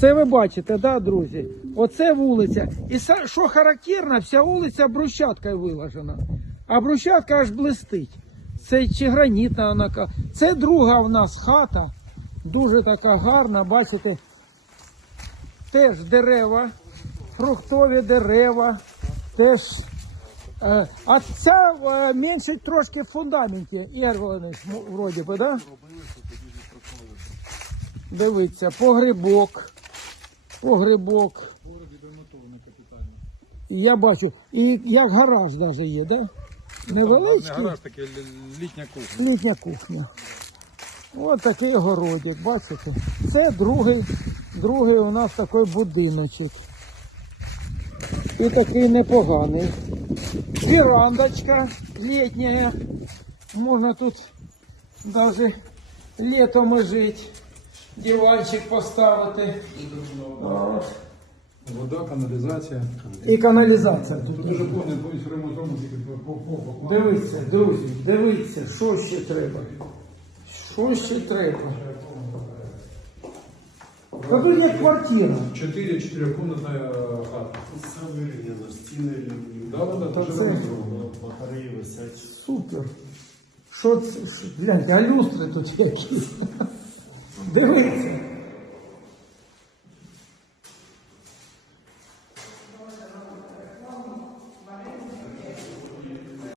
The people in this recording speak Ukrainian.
Це ви бачите, да, друзі? Оце вулиця. І що характерно, вся вулиця брусчаткою виложена. А брусчатка аж блистить. Це чи гранітна вона. Це друга в нас хата. Дуже така гарна, бачите. Теж дерева, фруктові дерева, теж. Е, а ця е, менше трошки в фундаменті, Ігор Володимирович, вроді би, да? Дивіться, погрибок. Погрибок. І Я бачу. І як гараж навіть є, да? Не Невеличкий гараж, таке літня кухня. літня кухня. Ось такий городик, бачите? Це другий, другий у нас такий будиночок. І такий непоганий. Верандочка літня. Можна тут навіть літом жити. Диванчик поставити. Вода, каналізація. І каналізація тут. Тут дуже повний повністю ремонт Дивіться, друзі, дивіться, що ще треба. Що ще треба? Тут є квартира. Чотири чотирикомнатна хата. Современно, стіни люблю. Да, да, Та це- Батареї висять. Супер. Що це? Гляньте, а люстри тут якісь. Beleza.